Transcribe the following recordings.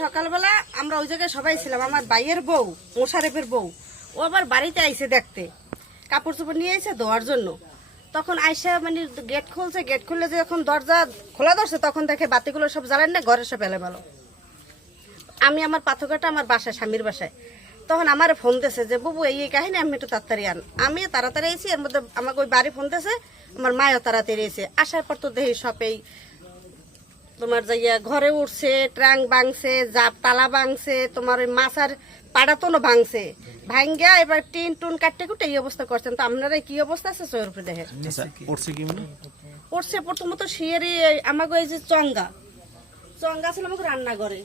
সকালবেলা আমরা ওই জায়গায় সবাই ছিলাম, আমার ভাইয়ের বউ, মোশারেফের বউ। ও আবার বাড়িতে আইসে দেখতে। কাপড় চোপড় নিয়ে এসে ধোয়ার জন্য। তখন আইসা মানে গেট খুলছে গেট খুললে যখন দরজা খোলা ধরছে, তখন দেখে বাতিগুলো সব জ্বালেন না, ঘরে সব এলোমেলো। আমি আমার পাথরঘাটা আমার বাসায়, স্বামীর বাসায়। তখন আমার ফোন দিয়েছে যে, বুবু, এই কাহিনী আমি একটু তাড়াতাড়ি আন। আমি তাড়াতাড়ি এসেছি এর মধ্যে আমাকে ওই বাড়ি ফোন দিয়েছে আমার মায়ও তাড়াতাড়ি এসে আসার পর তো দেখি সব এই তোমার যাইয়া ঘরে উঠছে ট্রাং ভাঙছে জাপ তালা ভাঙছে তোমার ওই মাছার পাড়াতনও ভাঙছে। ভাঙ্গা এবার টিন টুন কাটতে কুটে এই অবস্থা করছেন। তো আপনারা কি অবস্থা আছে উপরে দেখে পড়ছে কি পড়ছে প্রথমত শিয়ারি আমাকে এই যে চঙ্গা। চঙ্গা ছিল আমাকে রান্নাঘরে।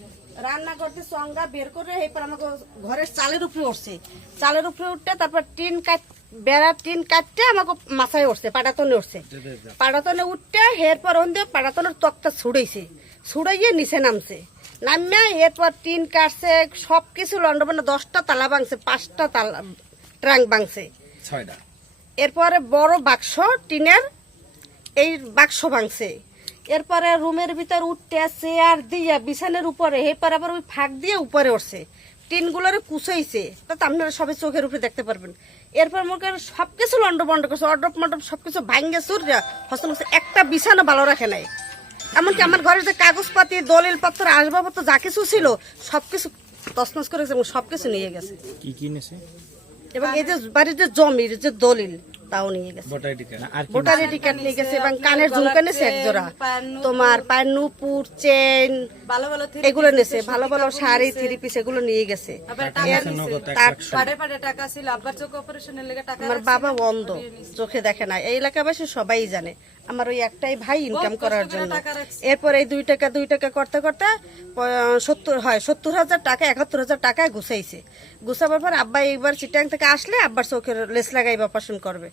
রান্না করতে চঙ্গা বের করে এরপর আমাকে ঘরের চালের উপরে উঠছে। চালের উপরে উঠতে তারপর টিন কাট বেড়া টিন কাটতে আমাকে মাথায় উঠছে পাটাতনে উঠছে। পাটাতনে উঠতে এরপর ওখান পাটাতনের তকটা ছুড়েছে ছুড়াইয়ে নিচে নামছে। নামিয়া এরপর টিন কাটছে সব কিছু লন্ডনে দশটা তালা ভাঙছে পাঁচটা তালা ট্রাঙ্ক ভাঙছে। ছয়টা। এরপরে বড় বাক্স টিনের এই বাক্স ভাঙছে। এরপরে রুমের ভিতর উঠতে চেয়ার দিয়ে বিছানের উপরে এরপর আবার ওই ফাঁক দিয়ে উপরে উঠছে। টিনগুলোরে কুচাইছে তাতে আপনারা সবাই চোখের উপরে দেখতে পারবেন। এরপর মনে সব কিছু লন্ড বন্ড করছে অডপ মন্ডপ সব কিছু ভাঙ্গে চুর হসন করছে একটা বিছানা ভালো রাখে নাই। এমনকি আমার ঘরের যে কাগজপাতি দলিল পত্র আসবাবপত্র যা কিছু ছিল সব কিছু তছনছ করেছে এবং সব কিছু নিয়ে গেছে। কি কিনেছে এবং এই যে বাড়ির যে জমির যে দলিল তাও নিয়ে গেছে। ভোটার আইডি কার্ড নিয়ে গেছে এবং কানের ঝুমকা নিয়েছে একজোড়া তোমার পায়ের নুপুর চেন ভালো ভালো এগুলো নিয়েছে ভালো ভালো শাড়ি থ্রি পিস এগুলো নিয়ে গেছে। আমার বাবা বন্ধ চোখে দেখে না এই এলাকাবাসী সবাই জানে। আমার ওই একটাই ভাই ইনকাম করার জন্য। এরপর এই দুই টাকা দুই টাকা করতে করতে সত্তর হয় সত্তর হাজার টাকা একাত্তর হাজার টাকায় গুছাইছে। গুছাবার পর আব্বা এইবার চিটাং থেকে আসলে আব্বার চোখের লেস লাগাই অপারেশন করবে।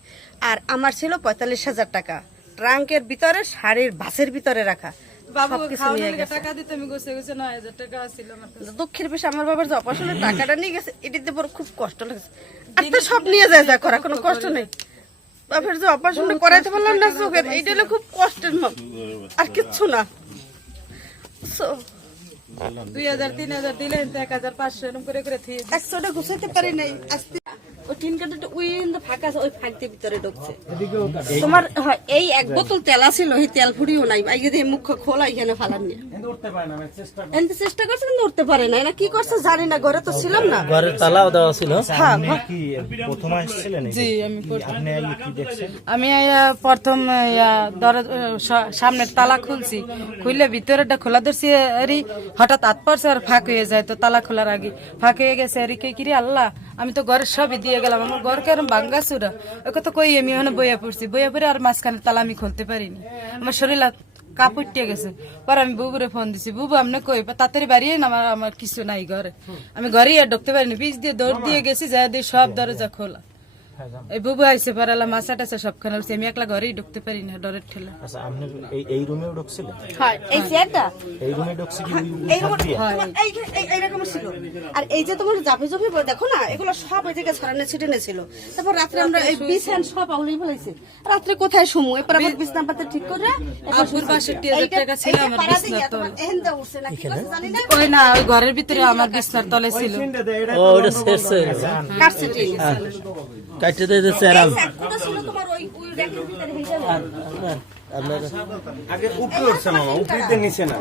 আর আমার ছিল পঁয়তাল্লিশ হাজার টাকা। ট্রাঙ্কের ভিতরে শাড়ির বাসের ভিতরে রাখা। দুঃখের বিষয় আমার বাবার যে অপারেশনের টাকাটা নিয়ে গেছে এটিতে বড় খুব কষ্ট লাগছে। আর তো সব নিয়ে যায় যা করা কোনো কষ্ট নেই। বাপের যে অপারেশনটা করাইতে পারলাম না চোখের এইটা হলো খুব কষ্টের মত। আর কিচ্ছু না। দুই হাজার তিন হাজার দিলেন এক হাজার পাঁচশো এরকম করে করে একশোটা গুছাইতে পারি নাই। আস্তে ওই টিন কাটাটা ওই ফাঁকা আছে ওই ফাঁক ভিতরে ঢুকছে। তোমার এই এক বোতল তেল আছিল এই তেল ফুড়িও নাই। মুখ খোলা এখানে ফালান নিয়ে এনতে চেষ্টা করছে কিন্তু উঠতে পারে না। কি করছে জানি না ঘরে তো ছিলাম না। ঘরের তালাও দেওয়া ছিল। হ্যাঁ কি প্রথম আসছিলেন জি আমি পড়- আপনি কি দেখছেন? আমি প্রথম দরজা সামনের তালা খুলছি। খুললে ভিতরেটা খোলা ধরছি আরে হঠাৎ হাত পড়ছে আর ফাঁক হয়ে যায় তো তালা খোলার আগে। ফাঁক হয়ে গেছে আরে কে কিরে আল্লাহ? আমি তো ঘরের সবই দিয়ে গেলাম। আমার ঘর কেরম ভাঙ্গা চুরা ওকে তো কই আমি ওখানে বইয়া পড়ছি। বইয়া পড়ে আর মাঝখানে তালা আমি খুলতে পারিনি। আমার শরীর হাত কাপড় টিয়ে গেছে। পর আমি বুবুরে ফোন দিছি। বুবু আমি কই? তাড়াতাড়ি বাড়িয়ে না আমার আমার কিছু নাই ঘরে। আমি ঘরেই আর ঢুকতে পারিনি। বীজ দিয়ে দৌড় দিয়ে গেছি, যা দিয়ে সব দরজা খোলা। এই বুবু আইসে পারালা মাছা টাছা সব খানা আমি একলা ঘরেই ঢুকতে পারি না ডরের ঠেলা। আচ্ছা আপনি এই এই রুমেও ঢুকছিলেন হয় এই চেয়ারটা এই রুমে ঢুকছি কি এই এই এই- এইরকম ছিল। আর এই যে তোমার জাফি জাফি বই দেখো না এগুলো সব ওই জায়গায় ছড়ানো ছিটানো ছিল। তারপর রাত্রে আমরা এই বিছান সব আউলি ফেলাইছি। রাত্রে কোথায় শুমু? এরপর আবার বিছনা পাতা ঠিক করে শুইছি। বাষট্টি টাকা ছিল আমার এহেন দা উঠছে না, কি জানি না? ওই না ওই ঘরের ভিতরে আমার বিছনার তলে ছিল। ও ওটা শেষ হয়ে গেছে কাটছে টিন। কাটতে দিয়ে হিসাবে। আপনার আগে উপরে উঠছে মামা উপরে নিচে না